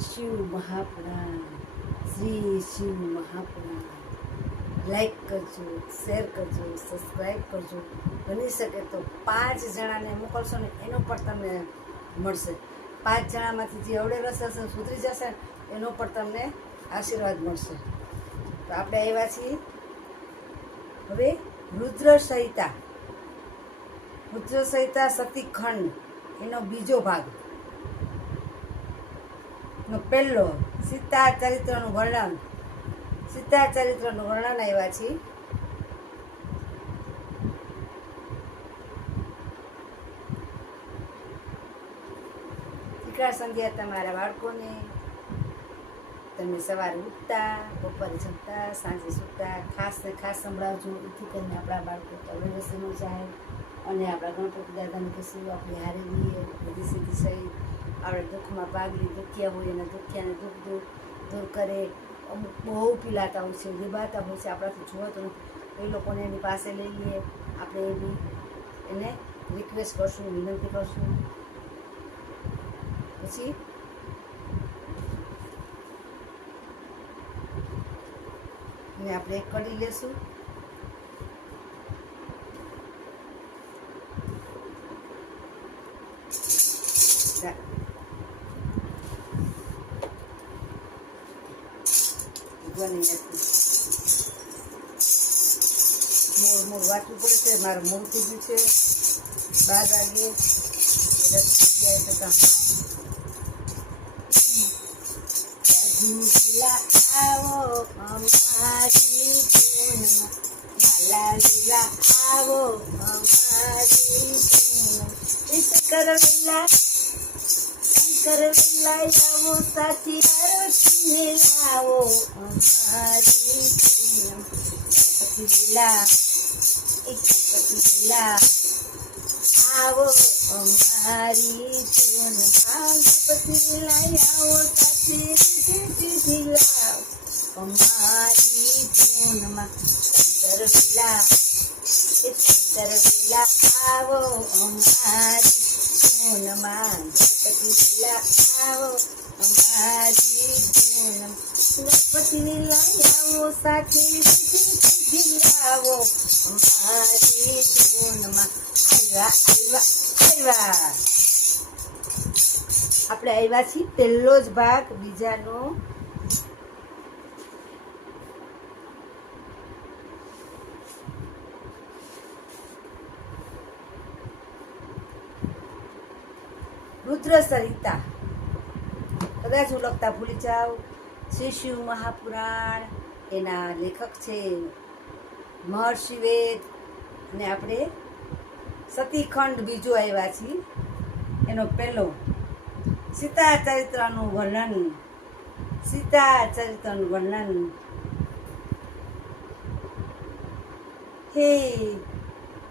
Shiv Mahapuran, Shri Shiv Mahapuran. Like કરજો, share કરજો, subscribe કરજો. બની શકે તો 5 જણાને મોકલશો ને એનો પણ તમને મળશે. 5 જણામાંથી જે અવડે રસ હશે સુધરી જશે એનો પણ તમને આશીર્વાદ મળશે. તો આપણે આવ્યા છીએ હવે રુદ્ર સંહિતા. રુદ્ર સંહિતા સતીખંડ એનો બીજો ભાગ નો પહેલો સીતા ચરિત્રનું વર્ણન. સીતા ચરિત્રનું વર્ણન આવ્યા છે. શિખર સંધ્યા તમારા બાળકોને તમે સવારે ઉઠતા, બપોરે જમતા, સાંજે સૂતા ખાસ ને ખાસ સંભળાવજો. એથી કરીને આપણા બાળકો તવડે ન જાય અને આપણા ગણપતિ દાદાને કહીશું આપણે હારી દઈએ બધી સીધી સહી. આપણે દુઃખમાં ભાગલી દુખ્યા હોય અને દુખ્યાને દૂર કરે. અમુક બહુ પીલાતા હોય છે, લીબાતા હોય છે, આપણાથી જોવાતું એ લોકોને એની પાસે લઈએ. આપણે એ બી એને રિક્વેસ્ટ કરશું, વિનંતી કરશું. પછી ને આપણે કઢી લેશું. મોડ વાંચવું પડે છે. મારું મોડ થઈ ગયું છે 12 વાગે. આવો અમારી પૂનમાં, માલા લીલા આવો અમારી પૂનમાં. શંકર વેલા આવો સાચી આરતી લાવો અમારી પૂનમ. ગણપતિ વેલા આવો અમારી પૂનમાં. ગણપતિ વેલા આવો સાચી આરતી લાવો અમારી પૂનમાં. શંકર વેલા આવો અમારી પૂનમાં. ગણપતિ વેલા આવો અમારી પૂનમ. ગણપતિ વેલા આવો સાચી સિદ્ધિ લાવો અમારી પૂનમાં. આવ્યા આપણે આવ્યા છીએ પહેલો જ ભાગ બીજાનો. રુદ્ર સંહિતા. કદાચ હું લખતા ભૂલી જાઉં. શ્રી શિવ મહાપુરાણ એના લેખક છે મહર્ષિ વેદ. અને આપણે સતીખંડ બીજો આવ્યા છીએ એનો પહેલો સીતા ચરિત્રનું વર્ણન. સીતા ચરિત્રનું વર્ણન. હે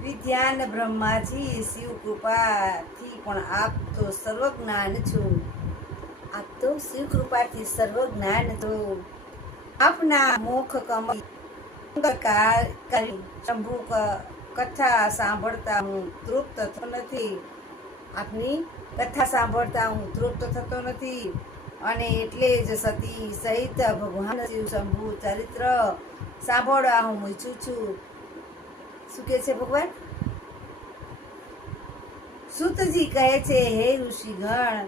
વિદ્યાન બ્રહ્માજી, શિવ કૃપાથી પણ આપ તો સર્વજ્ઞાન છો. આપ તો શિવ કૃપાથી સર્વજ્ઞાન છો. આપના મુખ કમળ શંભુ કથા સાંભળતા હું તૃપ્ત થતો નથી. આપની કથા સાંભળતા હું તૃપ્ત થતો નથી. અને એટલે જ સતી સહિત ભગવાન શિવ શંભુ ચરિત્ર સાંભળવા હું ઈચ્છું છું. શું કહે છે ભગવાન? સુતજી કહે છે, હે ઋષિગણ,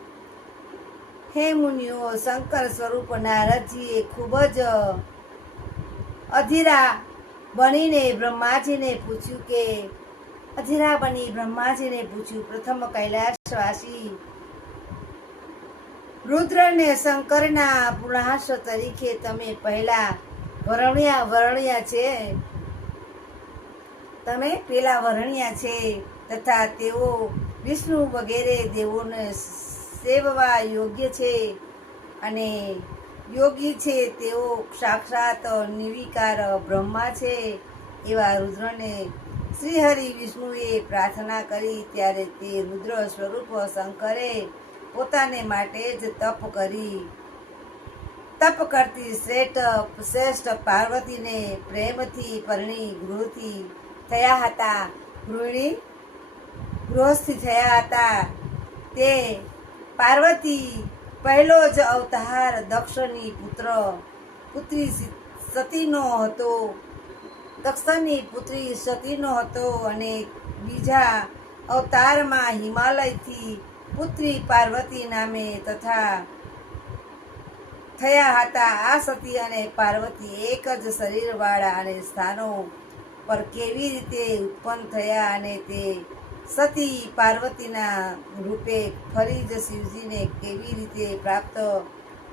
હે મુનિઓ, શંકર સ્વરૂપ નારદજીએ ખૂબ જ અધીરા બનીને બ્રહ્માજીને પૂછ્યું કે પ્રથમ કૈલાસવાસી રુદ્રને શંકરના પુરાંશ તરીકે તમે પહેલા વર્ણ્યા છે. તમે પેલા વર્ણ્યા છે તથા તેઓ વિષ્ણુ વગેરે દેવોને સેવવા યોગ્ય છે અને યોગી છે. તેઓ સાક્ષાત નિર્વિકાર બ્રહ્મા છે. એવા રુદ્રને શ્રીહરિ વિષ્ણુએ પ્રાર્થના કરી ત્યારે તે રુદ્ર સ્વરૂપ શંકરે પોતાને માટે જ તપ કરતી શ્રેષ્ઠ પાર્વતીને પ્રેમથી પરણી ગૃહથી થયા હતા. ગૃહસ્થી થયા હતા. તે પાર્વતી પહેલો જ અવતાર દક્ષની પુત્રી સતીનો હતો. દક્ષની પુત્રી સતીનો હતો અને બીજા અવતારમાં હિમાલયથી પુત્રી પાર્વતી નામે તથા થયા હતા. આ સતી અને પાર્વતી એક જ શરીરવાળા અને સ્થાનો પર કેવી રીતે ઉત્પન્ન થયા અને તે સતી પાર્વતીના રૂપે ફરી જ શિવજીને કેવી રીતે પ્રાપ્ત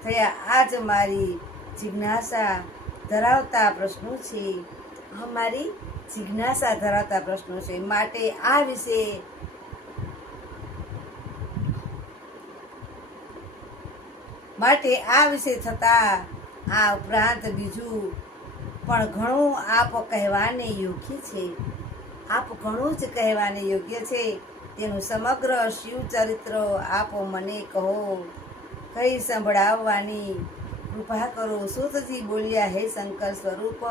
થયા, આ જ મારી જિજ્ઞાસા ધરાવતા પ્રશ્નો છે. મારી જિજ્ઞાસા ધરાવતા પ્રશ્નો છે. માટે આ વિશે થતા આ ઉપરાંત બીજું પણ ઘણું આપ કહેવાને યોગ્ય છે. આપ ઘણું જ કહેવાને યોગ્ય છે. તેનું સમગ્ર શિવ ચરિત્ર આપ મને કહી સંભળાવવાની કૃપા કરો. સૂતજી બોલ્યા, હે શંકર સ્વરૂપ,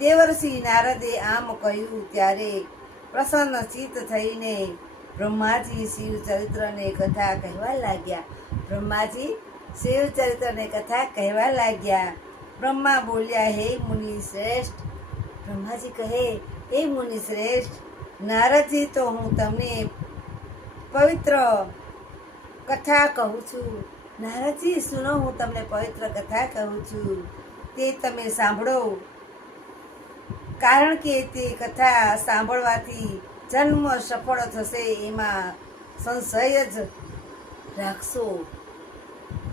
દેવર્ષિ નારદે આમ કહ્યું ત્યારે પ્રસન્ન ચિત્ત થઈને બ્રહ્માજી શિવ ચરિત્રને કથા કહેવા લાગ્યા. બ્રહ્મા બોલ્યા, હે મુનિ શ્રેષ્ઠ. બ્રહ્માજી કહે, હે મુનિ શ્રેષ્ઠ, નારદજી તો હું તમને પવિત્ર કથા કહું છું. નારદજી સુનો, હું તમને પવિત્ર કથા કહું છું, તે તમે સાંભળો. કારણ કે તે કથા સાંભળવાથી જન્મ સફળ થશે એમાં સંશય જ રાખશો.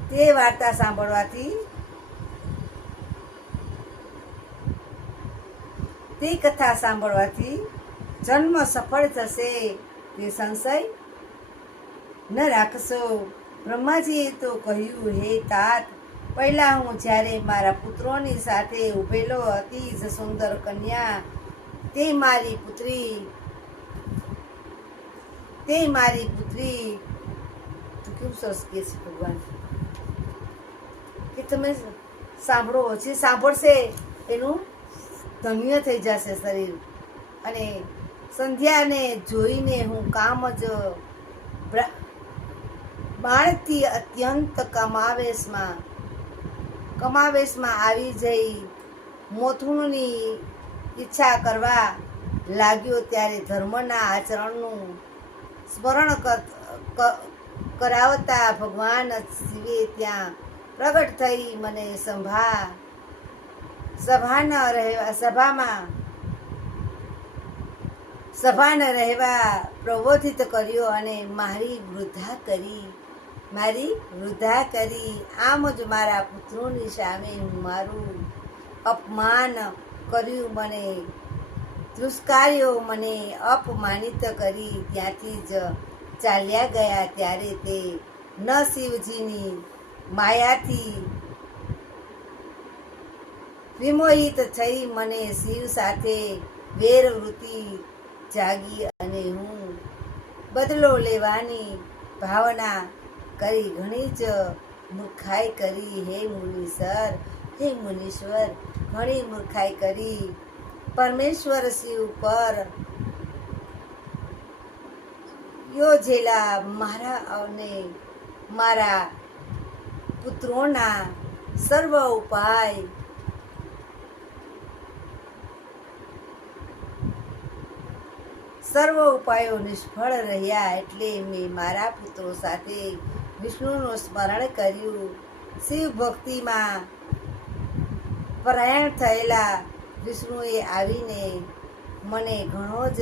તે વાર્તા સાંભળવાથી, તે કથા સાંભળવાથી જન્મ સફળ થશે, તે સંશય ન રાખશો. બ્રહ્માજીએ તો કહ્યું, હે તાત, પહેલા હું જ્યારે મારા પુત્રોની સાથે ઉભેલો હતી જ સુંદર કન્યા, તે મારી પુત્રી તો કેવું સરસ કે છે ભગવાન કે તમે સાંભળો. જે સાંભળશે એનું ધન્ય થઈ જશે શરીર. અને સંધ્યાને જોઈને હું કામ જ બાળથી અત્યંત કમાવેશમાં આવી જઈ મોથુણની ઈચ્છા કરવા લાગ્યો. ત્યારે ધર્મના આચરણનું સ્મરણ કરાવતા ભગવાન શિવે ત્યાં પ્રગટ થઈ મને સભા ન રહેવા પ્રબોધિત કર્યો અને મારી વૃદ્ધા કરી. આમ જ મારા પુત્રોની સામે મારું અપમાન કર્યું, મને ધ્રુસ્કાર્યો, મને અપમાનિત કરી ત્યાંથી જ ચાલ્યા ગયા. ત્યારે તે ન શિવજીની માયાથી વિમોહિત થઈ મને શિવ સાથે વેર વૃત્તિ જાગી અને હું બદલો લેવાની ભાવના કરી ઘણી જ મૂર્ખાઈ કરી. હે મુનીશ્વર, ઘણી મૂર્ખાઈ કરી. પરમેશ્વર શિવ પર યોજેલા મારા અને મારા પુત્રોના સર્વ ઉપાયો નિષ્ફળ રહ્યા. એટલે મેં મારા પુત્રો સાથે વિષ્ણુનું સ્મરણ કર્યું. શિવ ભક્તિમાં પરાયણ થયેલા વિષ્ણુએ આવીને મને ઘણો જ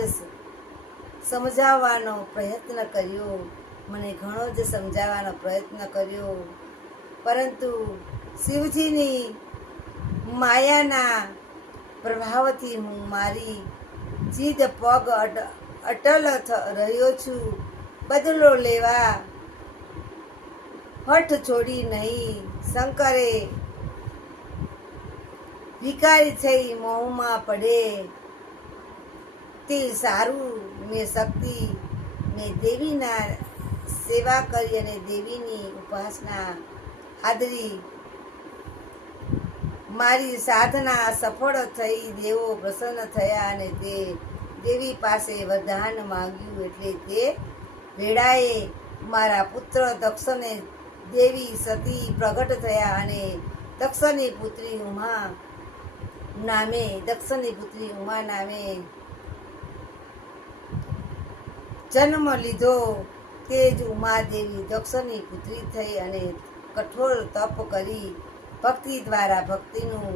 સમજાવવાનો પ્રયત્ન કર્યો. પરંતુ શિવજીની માયાના પ્રભાવથી હું મારી જીદ પગ અટલ રહ્યો છું. બદલો લેવા હઠ છોડી નહીં. શંકરે વિકારી થઈ મોહમાં પડે તે સારું. મેં શક્તિ મેં દેવીના સેવા કરી અને દેવીની ઉપાસના આદરી. મારી સાધના સફળ થઈ. દેવો પ્રસન્ન થયા અને તે દેવી પાસે વરદાન માંગ્યું. એટલે તે વેળાએ મારા પુત્ર દક્ષને દેવી સતી પ્રગટ થયા અને દક્ષની પુત્રી ઉમા નામે જન્મ લીધો. તે જ ઉમા દેવી દક્ષની પુત્રી થઈ અને કઠોર તપ કરી ભક્તિ દ્વારા ભક્તિનું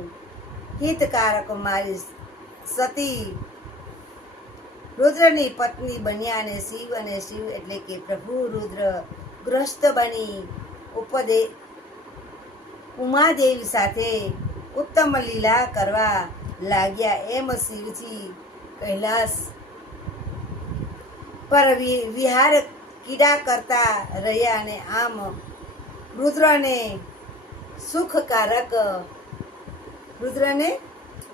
હિતકારક મારી સતી રુદ્રની પત્ની બન્યા અને શિવ એટલે કે પ્રભુ રુદ્ર ગ્રસ્ત બની ઉમાદેવી સાથે ઉત્તમ લીલા કરવા લાગ્યા. એમ શિવજી કૈલાસ પર વિહાર કીડા કરતા રહ્યા અને આમ રુદ્રને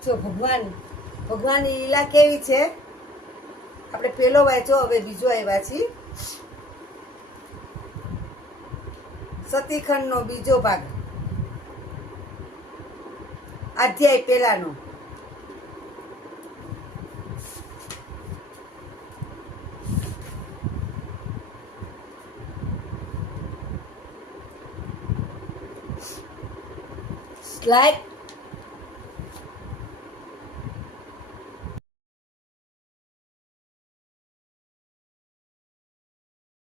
જો ભગવાનની લીલા કેવી છે. આપણે પેલો વાંચ્યો, હવે બીજો આવ્યા છીએ. સતીખંડનો બીજો ભાગ, અધ્યાય પહેલાનો.